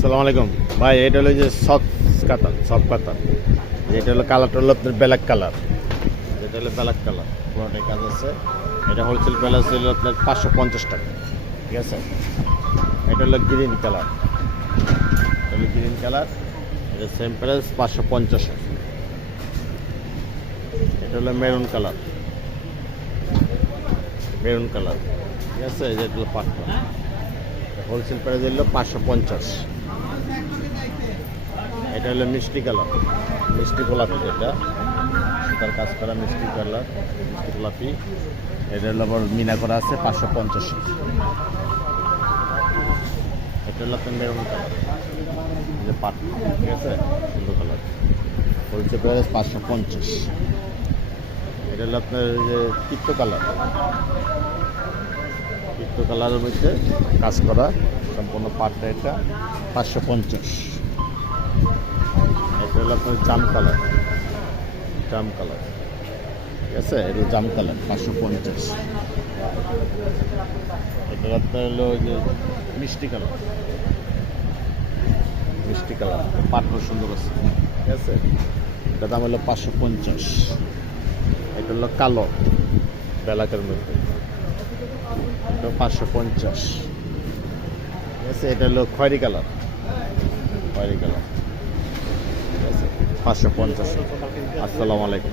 আসসালামু আলাইকুম ভাই, এটা হলো যে সফট কাতান। এটা হলো কালারটা হলো আপনার ব্ল্যাক কালার। এটা হলো ব্ল্যাক কালার, পুরোটাই কাজ আছে। এটা হোলসেল প্রাইস হলো আপনার 550 টাকা, ঠিক আছে। এটা হলো গ্রিন কালার, এটা সেম প্রাইস 550 টাকা। এটা হলো মেরুন কালার, ঠিক আছে। এটা হলো পাটটা, হোলসেল প্রাইস হলো 550। এটা হলো মিষ্টি কালার, মিষ্টি গোলাপি, যেটা সুতার কাজ করা মিষ্টি গোলাপি। এটা হলো আবার মিনা করা আছে 550। এটা হলো আপনার মেরুন কালার, যে পাট, ঠিক আছে, সুন্দর কালার, হোলসেল প্রাইস 550। এটা হলো আপনার যে তিক্ত কালারের মধ্যে কাজ করা সম্পূর্ণ পাটটা, এটা 550। এটা হলো আপনার জাম কালার, ঠিক আছে। এটা জাম কালার 550। এটা আপনার হলো যে মিষ্টি কালার, পাটটা সুন্দর আছে, ঠিক আছে। এটা দাম হলো 550। এটা হলো কালো ব্ল্যাকের মধ্যে, এটা 550, ঠিক আছে। এটা হলো খয়েরি কালার, ঠিক আছে, 550। আসসালামু আলাইকুম।